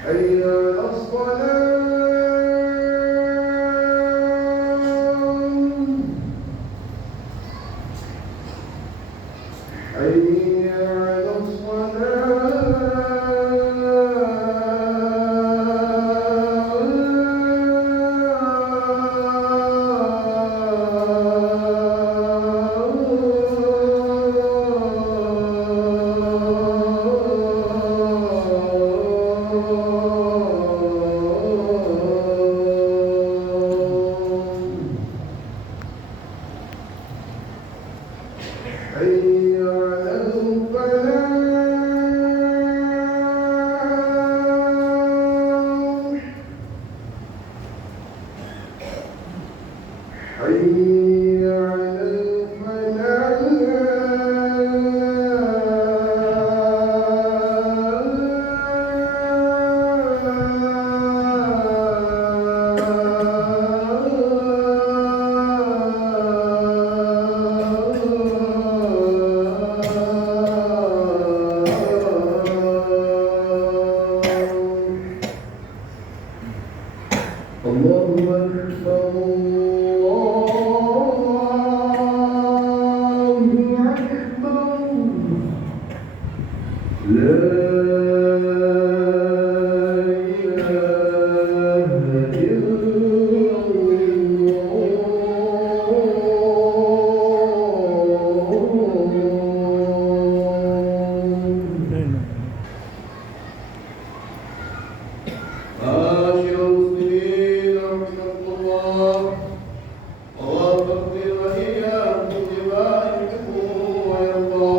حي على الصلاة. حي على حي على الفلاح. حي على الله أكبر الله أكبر. لا إله إلا معاشر المسلمين رحمكم الله، ووفقني وإياكم لما يحب ويرضى.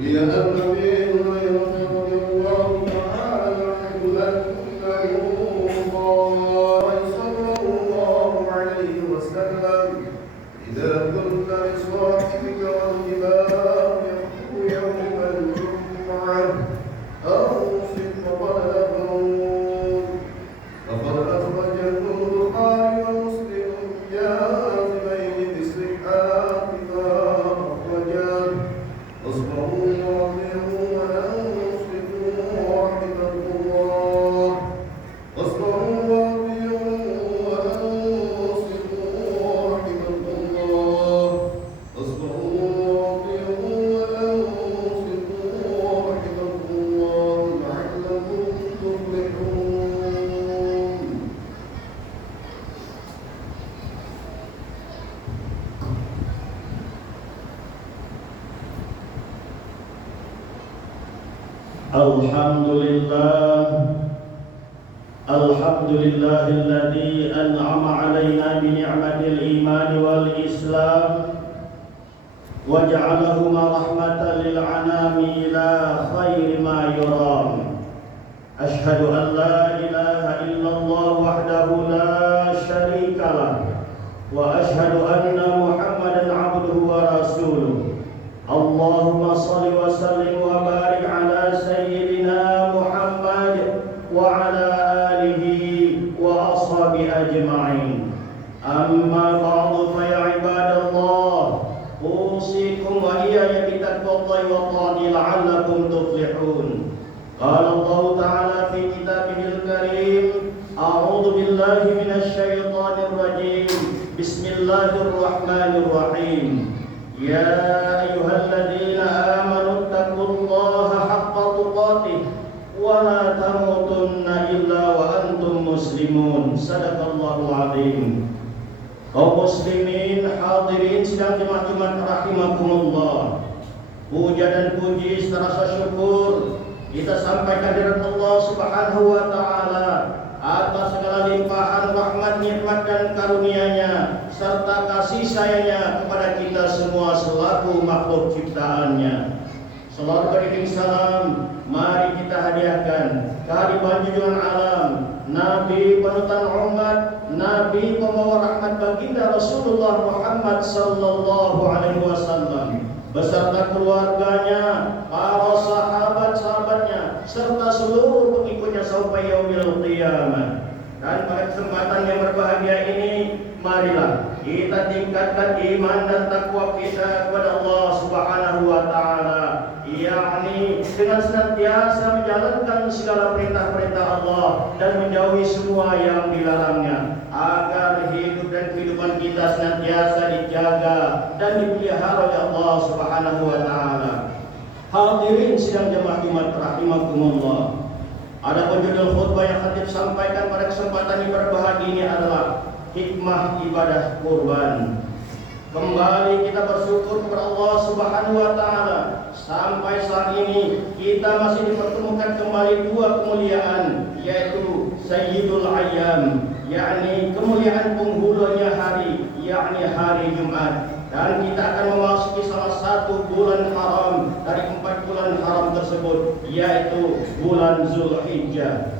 إلى أن أبي هريرة رضي الله تعالى عنه أنه قال صلى الله عليه وسلم: إذا كنت لصاحبك والإمام يخطب يوم الجمعة أوصف فقد أبرون. فقد أخرجه البخاري ومسلم جازمين بصحة ما أخرجاه. اصبروا ورضيوا وأنصتوا رحمكم الله. اصبروا ورضيوا وأنصتوا رحمكم الله. اصبروا ورضيوا وأنصتوا رحمكم الله لعلكم تفلحون. الحمد لله الذي أنعم علينا بنعمة الإيمان والإسلام وجعلهما رحمة للعنام إلى خير ما يرام. أشهد أن لا إله إلا الله وحده لا شريك له، وأشهد أن محمدا عبده ورسوله. اللهم صل وسلم وبارك على سيدنا محمد وعلى آله وأصحابه أجمعين. أما بعد فيا عباد الله، أوصيكم وإياي بتقوى الله وطاعته لعلكم تفلحون. قال الله تعالى في كتابه الكريم: أعوذ بالله من الشيطان الرجيم، بسم الله الرحمن الرحيم. يا أيها الذين آمنوا اتقوا الله حق تقاته ولا تموتن إلا وأنتم مسلمون. صدق الله العظيم. Kaum muslimin hadirin sidang jemaah Jumat rahimakumullah, puja dan puji serasa syukur kita sampaikan hadirat Allah Subhanahu wa taala atas segala limpahan rahmat, nikmat dan karunia-Nya serta kasih sayang-Nya kepada kita semua selaku makhluk ciptaan-Nya. Salawat beriring salam mari kita hadiahkan kehadiran junjungan alam, Nabi panutan umat, Nabi pembawa rahmat baginda Rasulullah Muhammad sallallahu alaihi wasallam beserta keluarganya, para sahabat-sahabatnya serta seluruh pengikutnya sampai yaumil qiyamah. Dan pada kesempatan yang berbahagia ini, marilah kita tingkatkan iman dan takwa kita kepada Allah Subhanahu wa taala. yakni dengan senantiasa menjalankan segala perintah-perintah Allah dan menjauhi semua yang dilarangnya, agar hidup dan kehidupan kita senantiasa dijaga dan dipelihara oleh Allah Subhanahu wa taala. Hadirin sidang jemaah Jumat rahimakumullah. Adapun judul khutbah yang khatib sampaikan pada kesempatan yang berbahagia ini adalah hikmah ibadah kurban. Kembali kita bersyukur kepada Allah Subhanahu wa taala. Sampai saat ini kita masih dipertemukan kembali dua kemuliaan, yaitu Sayyidul Ayyam, yakni kemuliaan penghulunya hari, yakni hari Jumat. Dan kita akan memasuki salah satu bulan haram dari 4 bulan haram tersebut, yaitu bulan Zulhijjah.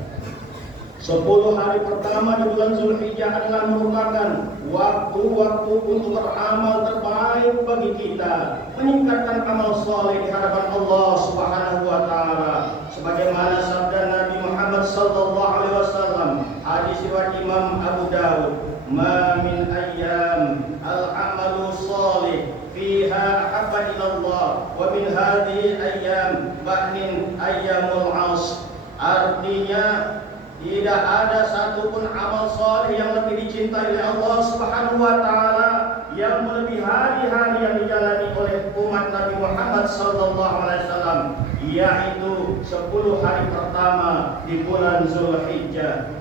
10 hari pertama di bulan Zulhijjah adalah merupakan waktu-waktu untuk beramal terbaik bagi kita, meningkatkan amal soleh di hadapan Allah Subhanahu wa taala. Sebagaimana sabda Nabi Muhammad sallallahu alaihi wasallam, hadis riwayat Imam Abu Dawud, "Ma min ayyam al-amalu shalih fiha ahabba ila Allah wa min hadhihi ayyam ba'nin ayyamul 'as." Artinya tidak ada satupun amal saleh yang lebih dicintai oleh Allah Subhanahu wa taala yang melebihi hari-hari yang dijalani oleh umat Nabi Muhammad sallallahu alaihi wasallam, yaitu 10 hari pertama di bulan Zulhijjah.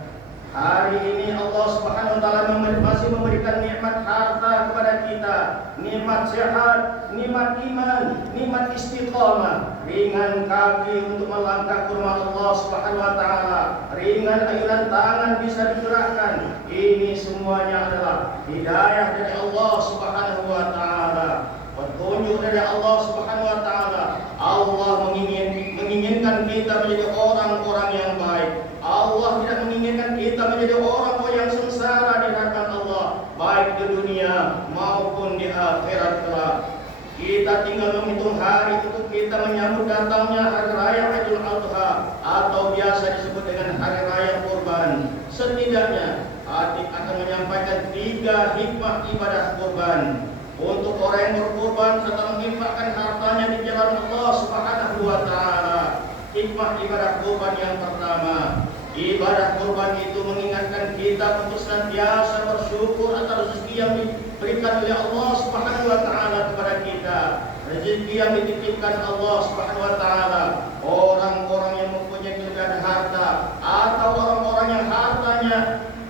Hari ini Allah Subhanahu wa taala masih memberikan nikmat harta kepada kita, nikmat sehat, nikmat iman, nikmat istiqamah, ringan kaki untuk melangkah ke rumah Allah Subhanahu wa taala, ringan ayunan tangan bisa digerakkan. Ini semuanya adalah hidayah dari Allah Subhanahu wa taala, petunjuk dari Allah Subhanahu wa taala. Allah menginginkan kita menjadi orang-orang yang baik. Allah tidak menginginkan kita menjadi orang yang sengsara di hadapan Allah, baik di dunia maupun di akhirat kelak. Kita tinggal menghitung hari untuk kita menyambut datangnya hari raya Idul Adha atau biasa disebut dengan hari raya kurban. Setidaknya adik akan menyampaikan 3 hikmah ibadah kurban untuk orang yang berkurban serta menginfakkan hartanya di jalan Allah Subhanahu wa taala. Hikmah ibadah kurban yang pertama, ibadah kurban itu mengingatkan kita untuk senantiasa bersyukur atas rezeki yang diberikan oleh Allah Subhanahu wa taala kepada kita. Rezeki yang dititipkan Allah Subhanahu wa taala, orang-orang yang mempunyai kelebihan harta atau orang-orang yang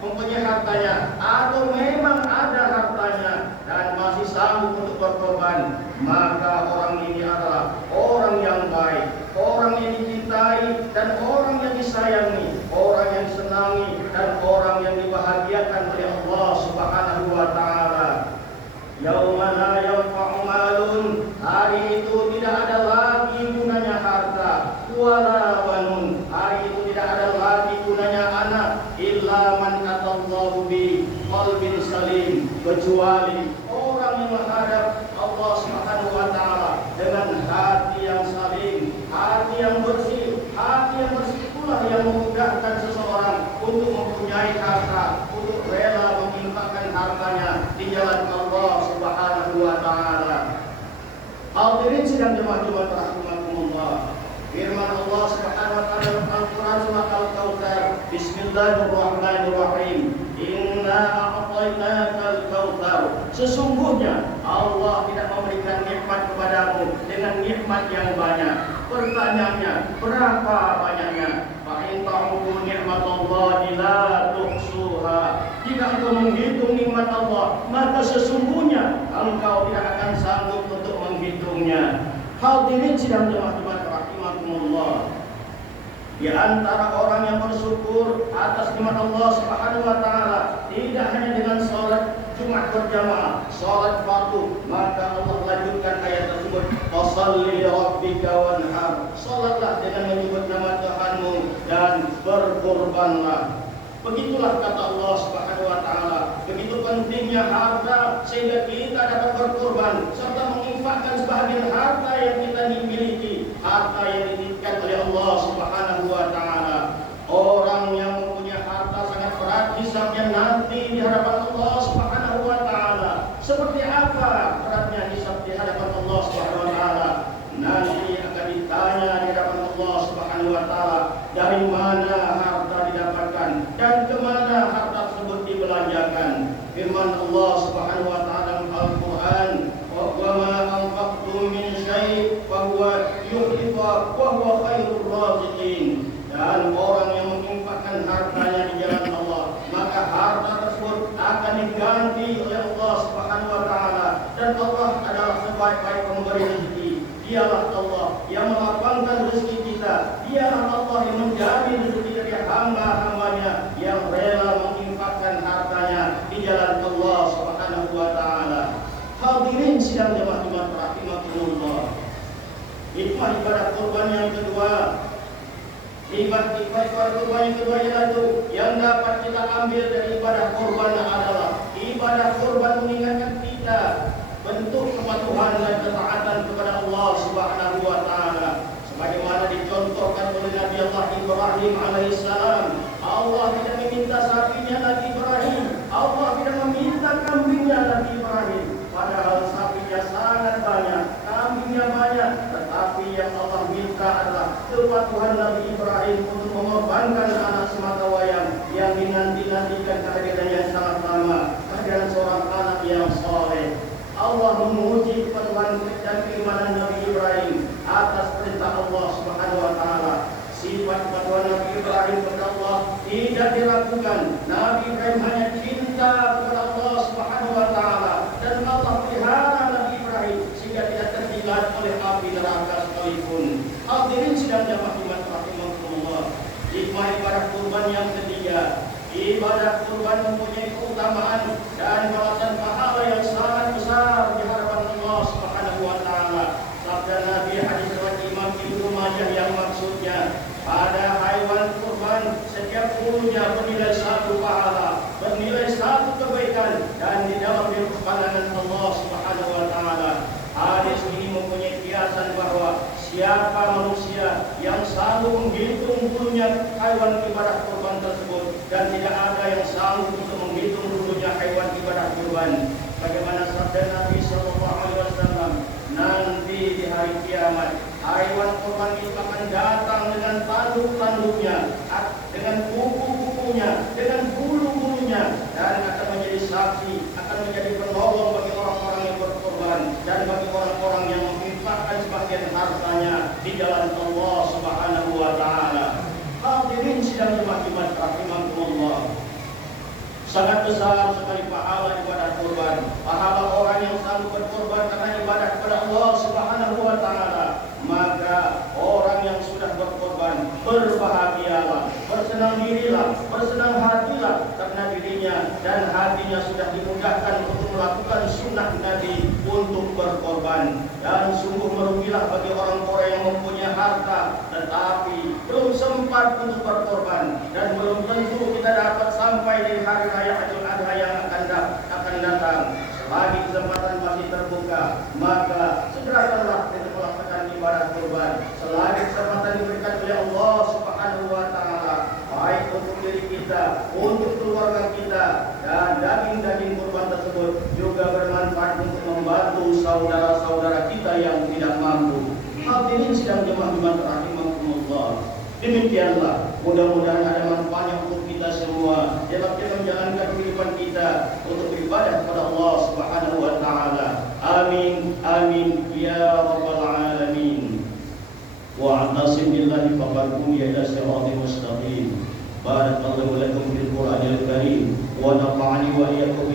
mempunyai hartanya atau memang ada hartanya dan masih sanggup untuk berkorban, maka orang ini adalah orang yang baik, orang yang dicintai dan orang yang disayangi, orang yang disenangi dan orang yang dibahagiakan oleh Allah Subhanahu wa taala. Yauma la yanfa'u malun, hari itu tidak ada lagi gunanya harta, wala banun, hari itu tidak ada lagi gunanya anak, illa man atallahu bi qalbin salim, kecuali orang yang menghadap Allah Subhanahu wa taala dengan hati yang salim, hati yang bersih. Hati yang bersih itulah yang memudahkan seseorang untuk mempunyai harta, untuk rela menginfakkan hartanya di jalan Allah Subhanahu wa taala. Hadirin sidang jemaah Jumat rahimakumullah. Firman Allah Subhanahu wa taala dalam Al-Qur'an surah Al-Kautsar, Bismillahirrahmanirrahim. Inna a'tainakal kautsar. Sesungguhnya Allah tidak memberikan nikmat kepadamu dengan nikmat yang banyak. Pertanyaannya, berapa banyaknya? Fa in ta'udu ni'matallahi la tuhsuha. Jika engkau menghitung nikmat Allah, maka sesungguhnya engkau tidak akan sanggup untuk menghitungnya. Hadirin sidang jemaah rahimakumullah. Di antara orang yang bersyukur atas nikmat Allah Subhanahu wa taala tidak hanya dengan salat Jumat berjamaah, salat fardu, maka Allah lanjutkan ayat tersebut, "Fashalli li rabbika wanhar." Salatlah dengan menyebut nama Tuhanmu dan berkorbanlah. Begitulah kata Allah Subhanahu wa taala. Begitu pentingnya harta sehingga kita dapat berkorban serta menginfakkan sebahagian harta yang kita miliki, harta yang dititipkan oleh Allah Subhanahu wa taala. Orang yang mempunyai harta sangat berat hisabnya nanti di hadapan Allah Subhanahu wa taala. Seperti apa beratnya hisab di hadapan Allah Subhanahu wa taala? Nanti akan mana harta didapatkan dan kemana harta tersebut dibelanjakan. Firman Allah Subhanahu wa taala dalam Al-Qur'an, "Wa ma anfaqtum min syai' fa huwa yukhlifu wa huwa khairur raziqin." Dan orang yang menginfakkan hartanya di jalan Allah, maka harta tersebut akan diganti oleh Allah Subhanahu wa taala, dan Allah adalah sebaik-baik pemberi rezeki. Dialah Allah yang melapangkan rezeki kita. Dialah Allah yang menjamin rezeki dari hamba-hambanya yang rela menginfakkan hartanya di jalan Allah Subhanahu wa taala. Hadirin sidang jemaah rahimakumullah. Hikmah ibadah kurban yang kedua, ibadah kurban yang kedua yaitu yang dapat kita ambil dari ibadah kurban adalah ibadah kurban mengingatkan kita bentuk kepatuhan dan ketaatan kepada Allah Subhanahu wa taala, sebagaimana dicontohkan oleh Nabi Allah Ibrahim alaihissalam. Allah tidak meminta sapinya Nabi Ibrahim, Allah tidak meminta kambingnya Nabi Ibrahim, padahal sapinya sangat banyak, kambingnya banyak, tetapi yang Allah minta adalah kepatuhan Nabi Ibrahim untuk mengorbankan anak sematawayang yang dinanti-nantikan kehadirannya sangat lama, kehadiran seorang anak yang saleh. Allah menguji kepatuhan dan keimanan Nabi Ibrahim atas perintah Allah Subhanahu wa taala. Sifat kepatuhan Nabi Ibrahim kepada Allah tidak diragukan. Nabi Ibrahim hanya cinta kepada Allah Subhanahu wa taala, dan Allah pelihara Nabi Ibrahim sehingga tidak terjilat oleh api neraka sekalipun. Hadirin sidang jamaah rahimakumullah. Hikmah ibadah kurban yang ketiga, ibadah kurban mempunyai keutamaan dan balasan pahala yang sangat besar di hadapan Allah Subhanahu wa taala. Sabda Nabi hadis riwayat Imam Ibnu Majah yang maksudnya, pada haiwan kurban setiap bulunya bernilai satu pahala, bernilai satu kebaikan, dan di dalam pandangan Allah Subhanahu wa taala. Hadis ini mempunyai kiasan bahwa siapa manusia yang selalu menghitung bulunya haiwan ibadah kurban tersebut, dan tidak ada yang sanggup untuk menghitung bulunya haiwan ibadah kurban, bagaimana sabda Nabi sallallahu alaihi wasallam, nanti di hari kiamat haiwan kurban itu akan datang dengan tanduk-tanduknya, dengan kuku-kukunya, dengan bulu-bulunya, dan akan menjadi saksi, akan menjadi penolong bagi orang-orang yang berkorban dan bagi orang-orang yang menginfakkan sebagian hartanya di jalan Allah Subhanahu wa taala. Hadirin sidang jemaah rahimakumullah. Sangat besar sekali pahala ibadah kurban. Pahala orang yang sanggup berkorban karena ibadah kepada Allah Subhanahu wa taala. Maka orang yang sudah berkorban berbahagialah, bersenang dirilah, bersenang hatilah, karena dirinya dan hatinya sudah dimudahkan untuk melakukan sunnah Nabi untuk berkorban. Dan sungguh merugilah bagi orang-orang yang mempunyai harta tetapi belum sempat untuk berkorban, dan belum tentu kita dapat sampai di hari raya Idul Adha yang akan datang. Selagi kesempatan masih terbuka, maka segerakanlah untuk melakukan ibadah kurban. Selagi kesempatan diberikan oleh Allah Subhanahu wa taala, baik untuk diri kita, untuk keluarga kita, dan daging-daging kurban tersebut juga bermanfaat untuk membantu saudara-saudara kita yang tidak mampu. Hadirin sidang jemaah rahimakumullah. Demikianlah, mudah-mudahan ada manfaatnya untuk kita semua dalam kita menjalankan kehidupan kita untuk beribadah kepada Allah Subhanahu wa taala. Amin amin ya rabbal alamin. Wa'tasim billahi faqakum ila siratal mustaqim. Barakallahu lakum fil Qur'anil karim wa nafa'ani wa iyyakum